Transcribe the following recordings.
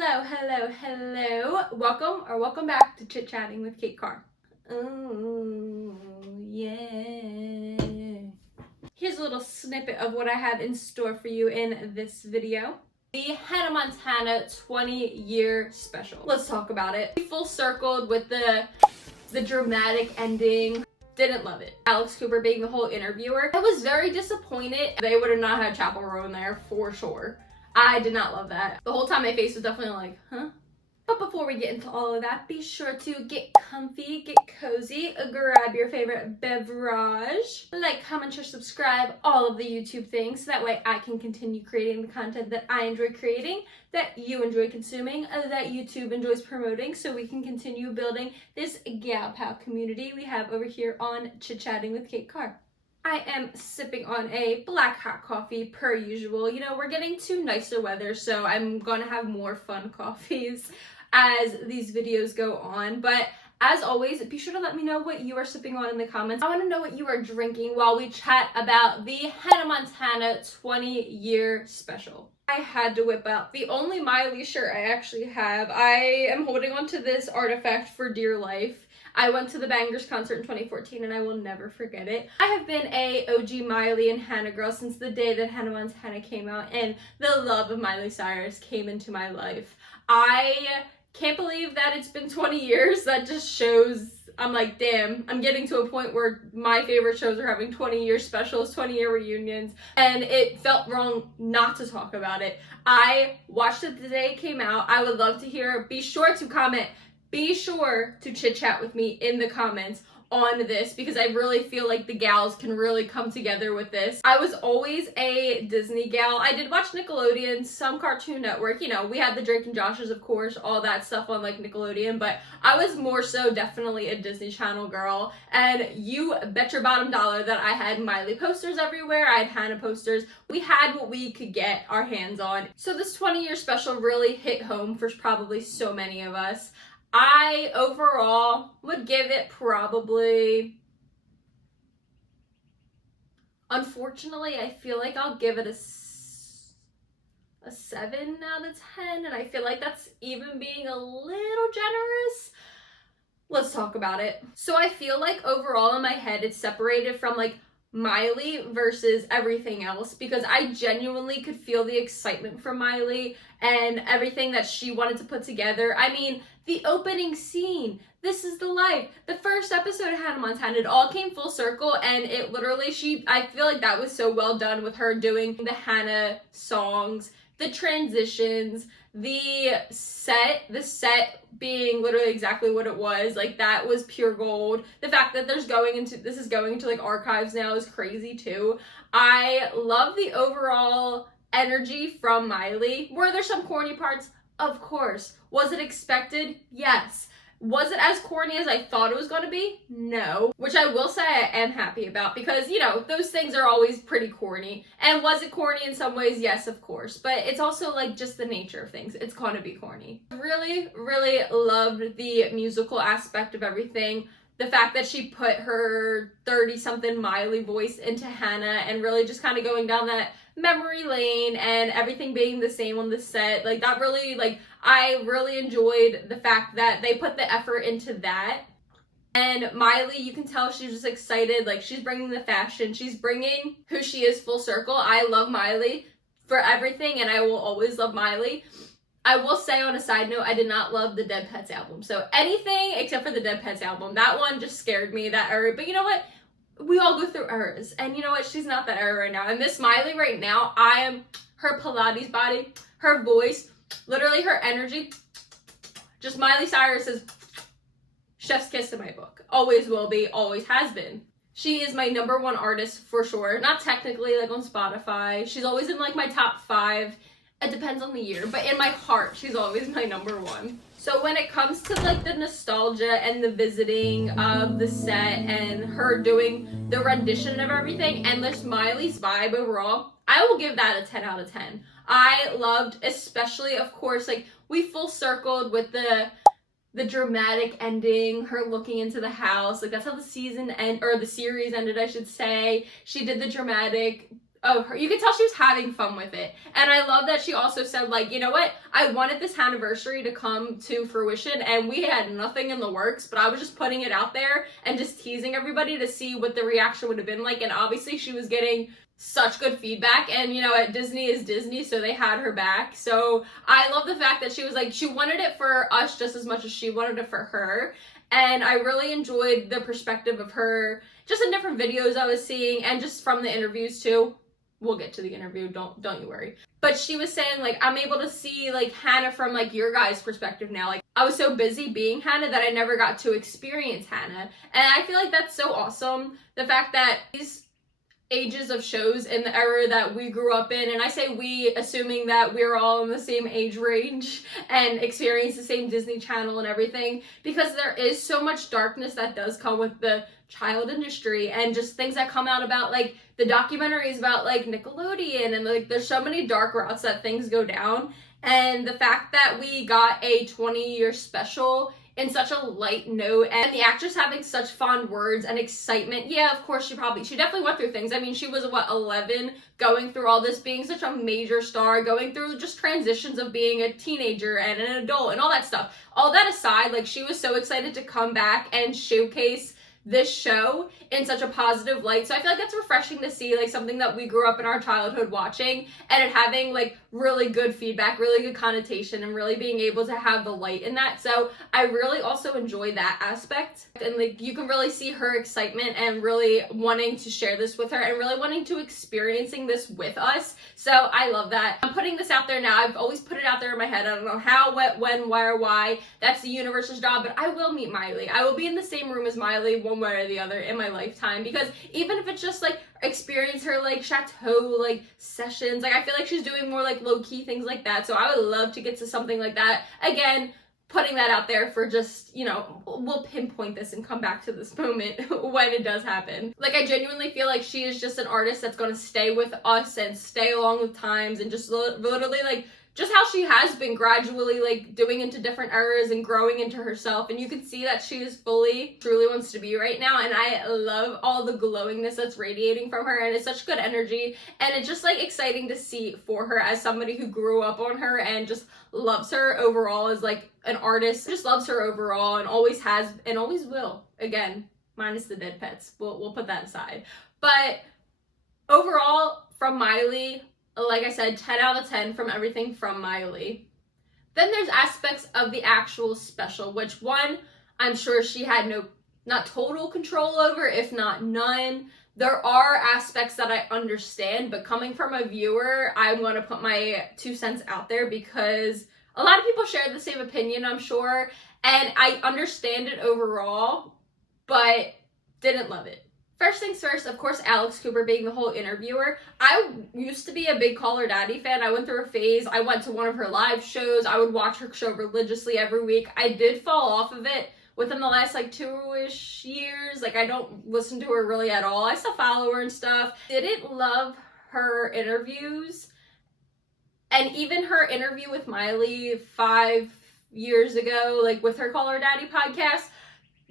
Hello. Welcome back to Chit Chatting with Kate Carr. Oh, yeah. Here's a little snippet of what I have in store for you in this video. The Hannah Montana 20-year special. Let's talk about it. We full circled with the dramatic ending. Didn't love it. Alex Cooper being the whole interviewer. I was very disappointed. They would have not had Chapel Row in there for sure. I did not love that. The whole time my face was definitely like, huh? But before we get into all of that, be sure to get comfy, get cozy, grab your favorite beverage, like, comment, share, subscribe, all of the YouTube things, so that way I can continue creating the content that I enjoy creating, that you enjoy consuming, that YouTube enjoys promoting, so we can continue building this gal pal community we have over here on Chit Chatting with Kate Carr. I am sipping on a black hot coffee per usual. You know, we're getting to nicer weather, so I'm gonna have more fun coffees as these videos go on. But as always, be sure to let me know what you are sipping on in the comments. I want to know what you are drinking while we chat about the Hannah Montana 20-year special. I had to whip out the only Miley shirt I actually have. I am holding on to this artifact for dear life. I went to the Bangers concert in 2014 and I will never forget it. I have been a OG Miley and Hannah girl since the day that Hannah Montana came out and the love of Miley Cyrus came into my life. I can't believe that it's been 20 years. That just shows, I'm like, damn, I'm getting to a point where my favorite shows are having 20-year specials, 20-year reunions, and it felt wrong not to talk about it. I watched it the day it came out. I would love to hear. Be sure to comment. Be sure to chit chat with me in the comments on this, because I really feel like the gals can really come together with this. I was always a Disney gal. I did watch Nickelodeon, some Cartoon Network, you know, we had the Drake and Joshes, of course, all that stuff on like Nickelodeon, but I was more so definitely a Disney Channel girl, and you bet your bottom dollar that I had Miley posters everywhere, I had Hannah posters. We had what we could get our hands on. So this 20-year special really hit home for probably so many of us. I overall would give it probably, unfortunately, I feel like I'll give it a 7 out of 10, and I feel like that's even being a little generous. Let's talk about it. So I feel like overall in my head it's separated from like Miley versus everything else, because I genuinely could feel the excitement from Miley and everything that she wanted to put together. I mean, the opening scene, This Is the Life, the first episode of Hannah Montana, it all came full circle, and it literally, I feel like that was so well done with her doing the Hannah songs, the transitions, the set being literally exactly what it was. Like, that was pure gold. The fact that this is going into like archives now is crazy too. I love the overall energy from Miley. Were there some corny parts? Of course. Was it expected? Yes. Was it as corny as I thought it was going to be? No. Which I will say I am happy about, because, you know, those things are always pretty corny. And was it corny in some ways? Yes, of course. But it's also like just the nature of things. It's going to be corny. Really, really loved the musical aspect of everything. The fact that she put her 30-something Miley voice into Hannah and really just kind of going down that memory lane and everything being the same on the set. Like, that really, like, I really enjoyed the fact that they put the effort into that. And Miley, you can tell she's just excited. Like, she's bringing the fashion. She's bringing who she is full circle. I love Miley for everything, and I will always love Miley. I will say on a side note, I did not love the Dead Pets album. So anything except for the Dead Pets album. That one just scared me, that era. But you know what? We all go through eras. And you know what? She's not that era right now. And Miss Miley right now, I am her Pilates body, her voice, literally her energy. Just Miley Cyrus's chef's kiss in my book. Always will be, always has been. She is my #1 artist for sure. Not technically, like on Spotify. She's always in like my top 5. It depends on the year, but in my heart, she's always my #1. So when it comes to like the nostalgia and the visiting of the set and her doing the rendition of everything and this Miley's vibe overall, I will give that a 10 out of 10. I loved, especially, of course, like we full circled with the dramatic ending, her looking into the house. Like, that's how the series ended, I should say. She did the dramatic of her. You could tell she was having fun with it. And I love that she also said, like, you know what? I wanted this anniversary to come to fruition and we had nothing in the works, but I was just putting it out there and just teasing everybody to see what the reaction would have been like. And obviously she was getting such good feedback, and you know, at Disney is Disney, so they had her back. So I love the fact that she was like, she wanted it for us just as much as she wanted it for her. And I really enjoyed the perspective of her just in different videos I was seeing and just from the interviews too. We'll get to the interview, don't you worry. But she was saying, like, I'm able to see, like, Hannah from, like, your guys' perspective now. Like, I was so busy being Hannah that I never got to experience Hannah. And I feel like that's so awesome. The fact that these ages of shows in the era that we grew up in, and I say we, assuming that we're all in the same age range and experience the same Disney Channel and everything, because there is so much darkness that does come with the child industry and just things that come out about, like, the documentaries about, like, Nickelodeon, and, like, there's so many dark routes that things go down. And the fact that we got a 20-year special in such a light note, and the actress having such fond words and excitement. Yeah, of course, she definitely went through things. I mean, she was, what, 11, going through all this, being such a major star, going through just transitions of being a teenager and an adult and all that stuff. All that aside, like, she was so excited to come back and showcase this show in such a positive light. So I feel like that's refreshing to see, like, something that we grew up in our childhood watching and it having, like, really good feedback, really good connotation, and really being able to have the light in that. So I really also enjoy that aspect. And, like, you can really see her excitement and really wanting to share this with her and really wanting to experiencing this with us. So I love that. I'm putting this out there now. I've always put it out there in my head. I don't know how, what, when, where, why. That's the universe's job, but I will meet Miley. I will be in the same room as Miley one way or the other in my lifetime, because even if it's just, like, experience her, like, chateau, like, sessions, like, I feel like she's doing more, like, low-key things like that. So I would love to get to something like that. Again, putting that out there for just, you know, we'll pinpoint this and come back to this moment when it does happen. Like, I genuinely feel like she is just an artist that's going to stay with us and stay along with times and just literally, like, just how she has been gradually, like, doing into different eras and growing into herself. And you can see that she is truly wants to be right now. And I love all the glowingness that's radiating from her. And it's such good energy. And it's just, like, exciting to see for her as somebody who grew up on her and just loves her overall as, like, an artist. Just loves her overall and always has and always will. Again, minus the dead pets. We'll put that aside. But overall, from Miley, like I said, 10 out of 10 from everything from Miley. Then there's aspects of the actual special, which one, I'm sure she had not total control over, if not none. There are aspects that I understand, but coming from a viewer, I'm going to put my 2 cents out there because a lot of people share the same opinion, I'm sure, and I understand it overall, but didn't love it. First things first, of course, Alex Cooper being the whole interviewer. I used to be a big Call Her Daddy fan. I went through a phase. I went to one of her live shows. I would watch her show religiously every week. I did fall off of it within the last, like, 2-ish years. Like, I don't listen to her really at all. I still follow her and stuff. Didn't love her interviews. And even her interview with Miley 5 years ago, like, with her Call Her Daddy podcast,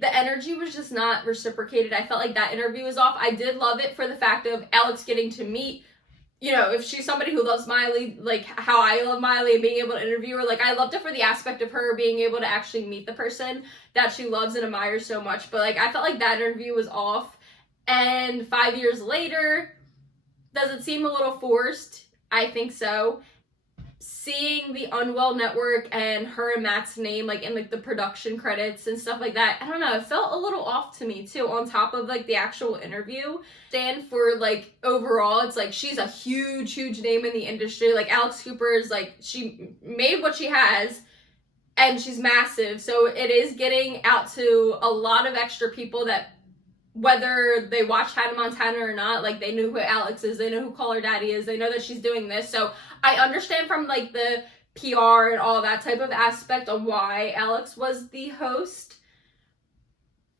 the energy was just not reciprocated. I felt like that interview was off. I did love it for the fact of Alex getting to meet, you know, if she's somebody who loves Miley, like how I love Miley, and being able to interview her. Like, I loved it for the aspect of her being able to actually meet the person that she loves and admires so much. But, like, I felt like that interview was off. And 5 years later, does it seem a little forced? I think so. Seeing the Unwell Network and her and Matt's name, like, in, like, the production credits and stuff like that, I don't know, it felt a little off to me too, on top of, like, the actual interview. Stand for, like, overall, it's like she's a huge name in the industry. Like, Alex Cooper is, like, she made what she has and she's massive, so it is getting out to a lot of extra people that, whether they watch Hannah Montana or not, like, they know who Alex is, they know who Call Her Daddy is, they know that she's doing this. So I understand from, like, the PR and all that type of aspect of why Alex was the host.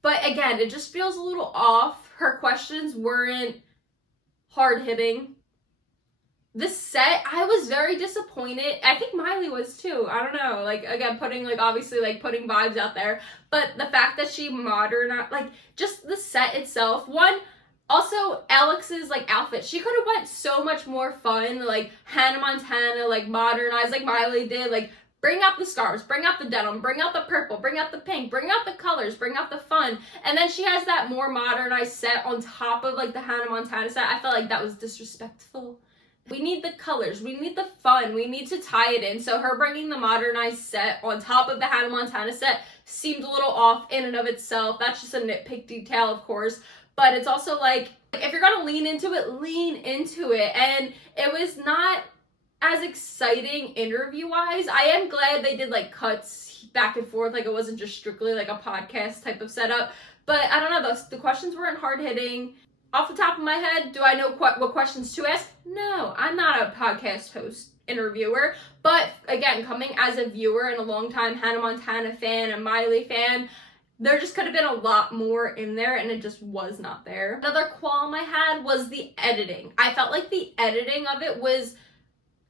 But again, it just feels a little off. Her questions weren't hard-hitting. The set, I was very disappointed. I think Miley was too. I don't know. Like, again, putting, like, obviously, like, putting vibes out there. But the fact that she like, just the set itself. One, Also, Alex's, like, outfit. She could have went so much more fun, like, Hannah Montana, like, modernized, like Miley did, like, bring out the scarves, bring out the denim, bring out the purple, bring out the pink, bring out the colors, bring out the fun. And then she has that more modernized set on top of, like, the Hannah Montana set. I felt like that was disrespectful. We need the colors, we need the fun, we need to tie it in. So her bringing the modernized set on top of the Hannah Montana set seemed a little off in and of itself. That's just a nitpick detail, of course. But it's also like, if you're gonna lean into it, lean into it. And it was not as exciting interview-wise. I am glad they did, like, cuts back and forth, like it wasn't just strictly like a podcast type of setup. But I don't know, the questions weren't hard-hitting. Off the top of my head, do I know what questions to ask? No, I'm not a podcast host, interviewer. But again, coming as a viewer and a longtime Hannah Montana fan and Miley fan, there just could have been a lot more in there, and it just was not there. Another qualm I had was the editing. I felt like the editing of it was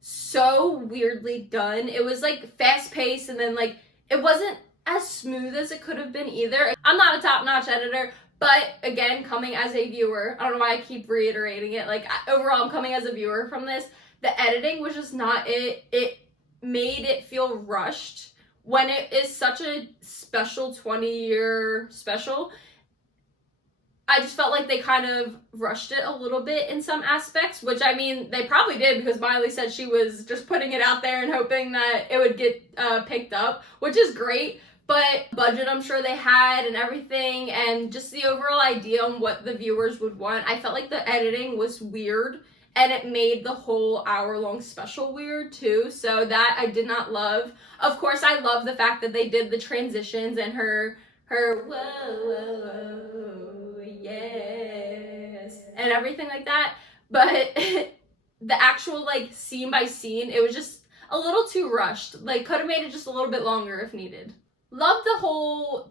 so weirdly done. It was, like, fast-paced, and then, like, it wasn't as smooth as it could have been either. I'm not a top-notch editor, but again, coming as a viewer, I don't know why I keep reiterating it, like, overall, I'm coming as a viewer from this, the editing was just not it. It made it feel rushed. When it is such a special 20-year special, I just felt like they kind of rushed it a little bit in some aspects, which, I mean, they probably did because Miley said she was just putting it out there and hoping that it would get picked up, which is great. But budget, I'm sure they had and everything, and just the overall idea on what the viewers would want, I felt like the editing was weird. And it made the whole hour-long special weird, too. So that I did not love. Of course, I love the fact that they did the transitions and her whoa, whoa, whoa, yes, and everything like that. But the actual, like, scene by scene, it was just a little too rushed. Like, could have made it just a little bit longer if needed. Love the whole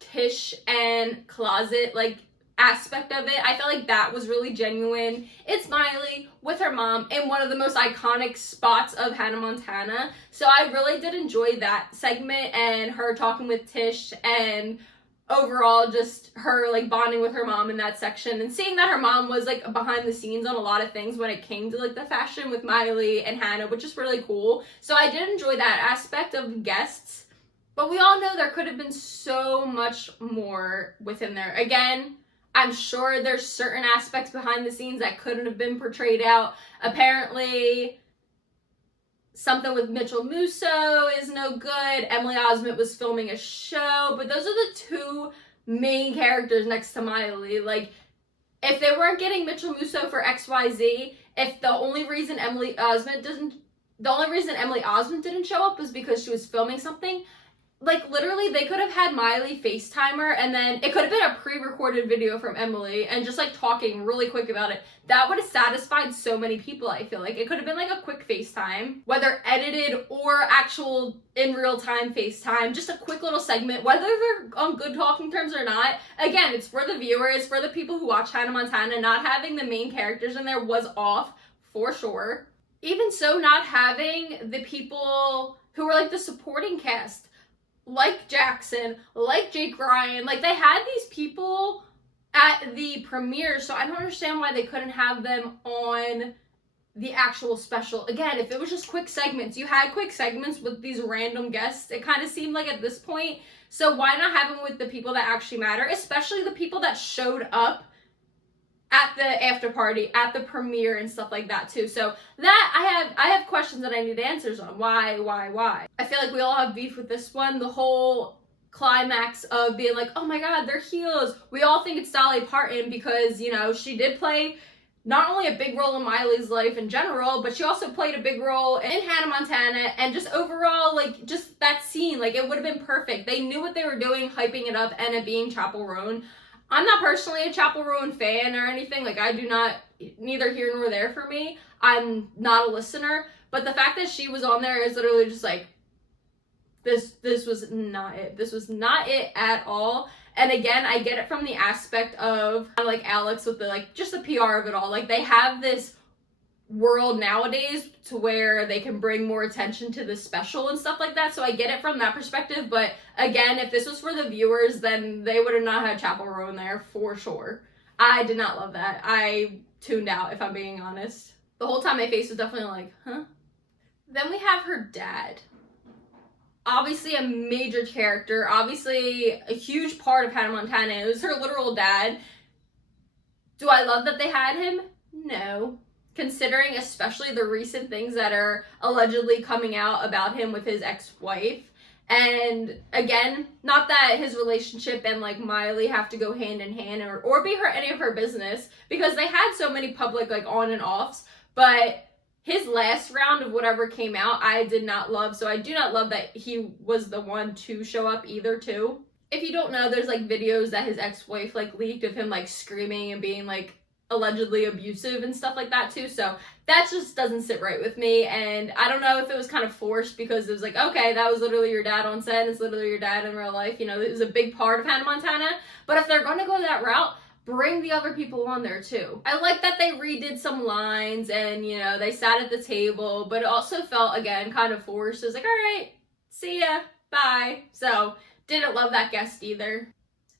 Tish and closet, like, aspect of it. I felt like that was really genuine. It's Miley with her mom in one of the most iconic spots of Hannah Montana. So I really did enjoy that segment and her talking with Tish and overall just her, like, bonding with her mom in that section and seeing that her mom was, like, behind the scenes on a lot of things when it came to, like, the fashion with Miley and Hannah, which is really cool. So I did enjoy that aspect of guests. But we all know there could have been so much more within there. Again, I'm sure there's certain aspects behind the scenes that couldn't have been portrayed out. Apparently, something with Mitchell Musso is no good. Emily Osment was filming a show, but those are the two main characters next to Miley. Like, if they weren't getting Mitchell Musso for XYZ, if the only reason Emily Osment didn't show up was because she was filming something, like, literally, they could have had Miley FaceTime her, and then it could have been a pre-recorded video from Emily, and just, like, talking really quick about it. That would have satisfied so many people, I feel like. It could have been, like, a quick FaceTime, whether edited or actual in real-time FaceTime, just a quick little segment, whether they're on good talking terms or not. Again, it's for the viewer, it's for the people who watch Hannah Montana. Not having the main characters in there was off, for sure. Even so, not having the people who were, like, the supporting cast, like Jackson, like Jake Ryan, like, they had these people at the premiere, so I don't understand why they couldn't have them on the actual special. Again, if it was just quick segments, you had quick segments with these random guests, it kind of seemed like at this point, so why not have them with the people that actually matter, especially the people that showed up at the after party, at the premiere and stuff like that too. So that I have questions that I need answers on. Why? I feel like we all have beef with this one. The whole climax of being like, oh my god, they're heels. We all think it's Dolly Parton because, you know, she did play not only a big role in Miley's life in general, but she also played a big role in Hannah Montana, and just overall, like, just that scene, like, it would have been perfect. They knew what they were doing, hyping it up, and it being Chapel Roan. I'm not personally a Chapel Roan fan or anything. Like, I do not, neither here nor there for me. I'm not a listener. But the fact that she was on there is literally just like, this was not it. This was not it at all. And again, I get it from the aspect of, like, Alex with the, like, just the PR of it all. Like, they have this world nowadays to where they can bring more attention to the special and stuff like that, so I get it from that perspective. But again, if this was for the viewers, then they would have not had Chapel Roan there for sure. I did not love that. I tuned out, if I'm being honest. The whole time my face was definitely like, huh? Then we have her dad. Obviously a major character, obviously a huge part of Hannah Montana. It was her literal dad. Do I love that they had him? No. Considering especially the recent things that are allegedly coming out about him with his ex-wife. And again, not that his relationship and like Miley have to go hand in hand or be any of her business, because they had so many public like on and offs, but his last round of whatever came out, I did not love. So I do not love that he was the one to show up either too. If you don't know, there's like videos that his ex-wife like leaked of him like screaming and being like allegedly abusive and stuff like that too. So that just doesn't sit right with me. And I don't know if it was kind of forced, because it was like, okay, that was literally your dad on set, and it's literally your dad in real life. You know, it was a big part of Hannah Montana. But if they're going to go that route, bring the other people on there too. I like that they redid some lines and, you know, they sat at the table, but it also felt, again, kind of forced. It was like, all right, see ya, bye. So didn't love that guest either.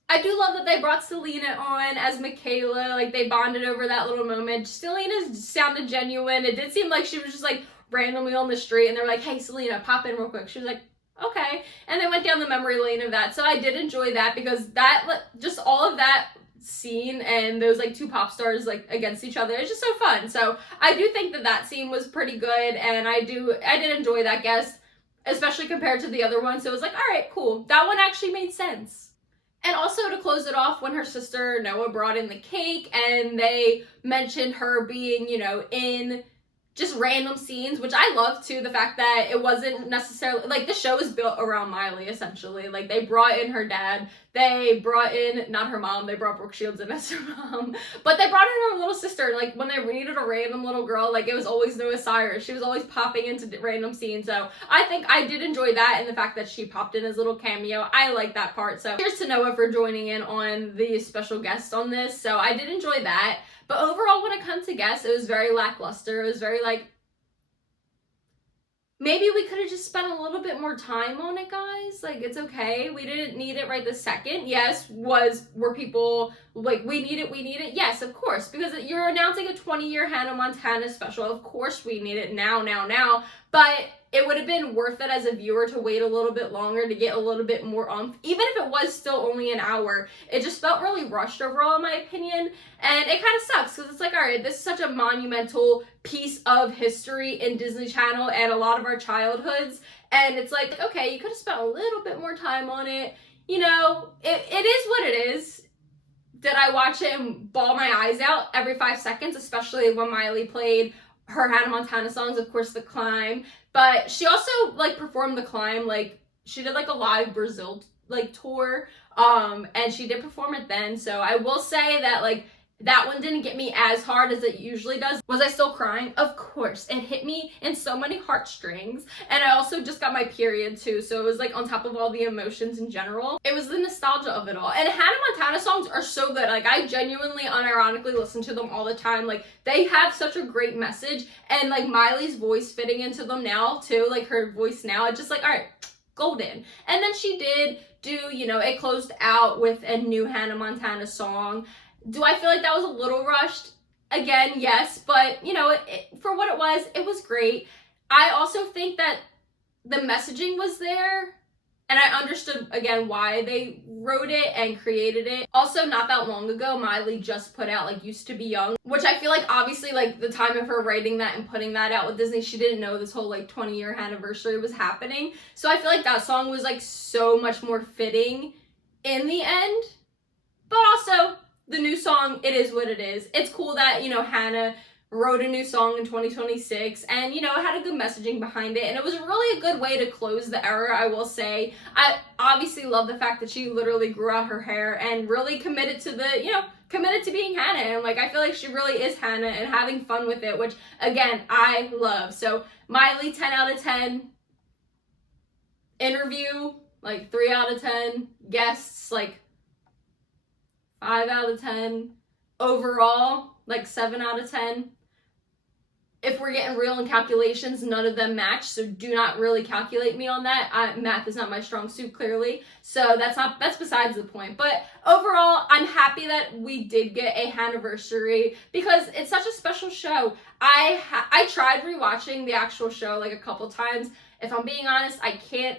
I do love that they brought Selena on as Michaela. Like, they bonded over that little moment. Selena sounded genuine. It did seem like she was just, like, randomly on the street, and they were like, hey, Selena, pop in real quick. She was like, okay. And they went down the memory lane of that. So I did enjoy that, because that, just all of that scene and those, like, two pop stars, like, against each other, it's just so fun. So I do think that scene was pretty good, and I did enjoy that guest, especially compared to the other one. So it was like, all right, cool. That one actually made sense. And also, to close it off, when her sister Noah brought in the cake and they mentioned her being, you know, in just random scenes, which I love too, the fact that it wasn't necessarily, like, the show is built around Miley, essentially. Like, they brought in her dad, they brought in, not her mom, they brought Brooke Shields in as her mom, but they brought in her little sister. Like, when they needed a random little girl, like, it was always Noah Cyrus. She was always popping into random scenes, so I think I did enjoy that, and the fact that she popped in as a little cameo, I like that part. So cheers to Noah for joining in on the special guest on this, so I did enjoy that. But overall, when it comes to guests, it was very lackluster. It was very like, maybe we could have just spent a little bit more time on it, guys. Like, it's okay. We didn't need it right this second. Yes, were people like, we need it? Yes, of course. Because you're announcing a 20-year Hannah Montana special. Of course we need it now. But it would have been worth it as a viewer to wait a little bit longer to get a little bit more oomph. Even if it was still only an hour, it just felt really rushed overall, in my opinion. And it kind of sucks, because it's like, all right, this is such a monumental piece of history in Disney Channel and a lot of our childhoods. And it's like, okay, you could have spent a little bit more time on it. You know, it is what it is. Did I watch it and bawl my eyes out every 5 seconds, especially when Miley played her Hannah Montana songs, of course, The Climb. But she also, like, performed The Climb, like, she did, like, a live Brazil, like, tour, and she did perform it then. So I will say that, like, that one didn't get me as hard as it usually does. Was I still crying? Of course. It hit me in so many heartstrings. And I also just got my period too. So it was like on top of all the emotions in general. It was the nostalgia of it all. And Hannah Montana songs are so good. Like, I genuinely, unironically listen to them all the time. Like, they have such a great message. And like Miley's voice fitting into them now too. Like, her voice now. It's just like, all right, golden. And then she did do, you know, it closed out with a new Hannah Montana song. Do I feel like that was a little rushed? Again, yes, but, you know, for what it was great. I also think that the messaging was there, and I understood, again, why they wrote it and created it. Also, not that long ago, Miley just put out, like, Used to Be Young, which I feel like, obviously, like, the time of her writing that and putting that out with Disney, she didn't know this whole, like, 20-year anniversary was happening. So I feel like that song was, like, so much more fitting in the end. But also, the new song, it is what it is. It's cool that, you know, Hannah wrote a new song in 2026 and, you know, it had a good messaging behind it, and it was really a good way to close the era, I will say. I obviously love the fact that she literally grew out her hair and really committed to committed to being Hannah, and like, I feel like she really is Hannah and having fun with it, which, again, I love. So Miley, 10 out of 10. Interview, like, 3 out of 10. Guests, like, 5 out of 10. Overall, like, 7 out of 10. if we're getting real in calculations, none of them match, so do not really calculate me on that. Math is not my strong suit, clearly, so that's besides the point. But overall, I'm happy that we did get a Hanniversary because it's such a special show. I tried rewatching the actual show like a couple times. If I'm being honest, I can't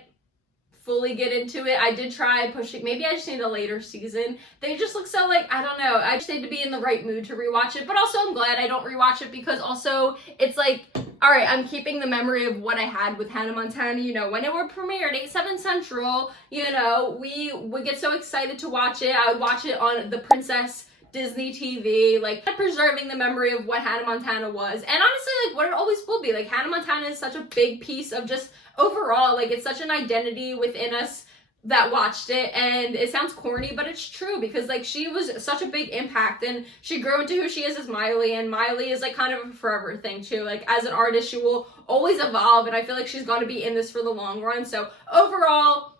fully get into it. I did try pushing, maybe I just need a later season. They just look so like, I don't know, I just need to be in the right mood to rewatch it, but also I'm glad I don't rewatch it because also it's like, all right, I'm keeping the memory of what I had with Hannah Montana, you know, when it would premiere at 8/7 Central, you know, we would get so excited to watch it. I would watch it on the Princess Disney TV, like preserving the memory of what Hannah Montana was, and honestly, like what it always will be. Like Hannah Montana is such a big piece of just overall, like it's such an identity within us that watched it, and it sounds corny, but it's true because like she was such a big impact, and she grew into who she is as Miley, and Miley is like kind of a forever thing too. Like as an artist, she will always evolve, and I feel like she's going to be in this for the long run. So overall,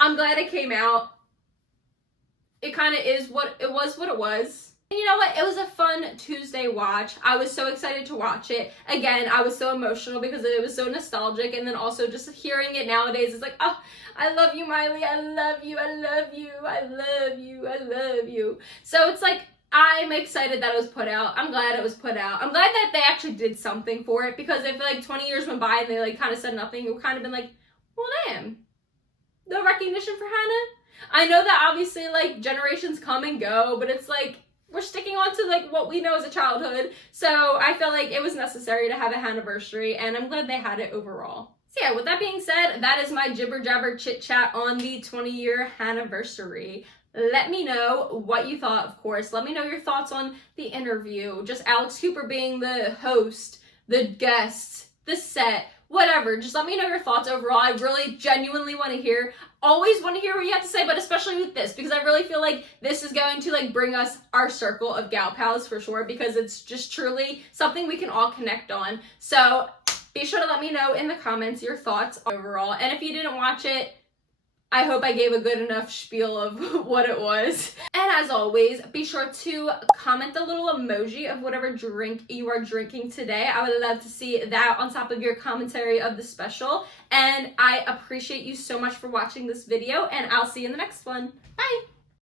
I'm glad it came out. It kind of is what it was. And you know what? It was a fun Tuesday watch. I was so excited to watch it. Again, I was so emotional because it was so nostalgic, and then also just hearing it nowadays is like, oh, I love you, Miley. I love you. I love you. I love you. I love you. So it's like, I'm excited that it was put out. I'm glad it was put out. I'm glad that they actually did something for it, because if like 20 years went by and they like kind of said nothing, it would kind of been like, well, damn. No recognition for Hannah? I know that obviously like generations come and go, but it's like we're sticking on to like what we know as a childhood. So I felt like it was necessary to have a Hanniversary, and I'm glad they had it overall. So yeah, with that being said, that is my jibber jabber chit chat on the 20-year Hanniversary. Let me know what you thought, of course. Let me know your thoughts on the interview. Just Alex Cooper being the host, the guest, the set, whatever. Just let me know your thoughts overall. I really genuinely want to hear. Always want to hear what you have to say, but especially with this, because I really feel like this is going to like bring us our circle of gal pals for sure, because it's just truly something we can all connect on. So be sure to let me know in the comments your thoughts overall. And if you didn't watch it, I hope I gave a good enough spiel of what it was. And as always, be sure to comment the little emoji of whatever drink you are drinking today. I would love to see that on top of your commentary of the special. And I appreciate you so much for watching this video, and I'll see you in the next one. Bye!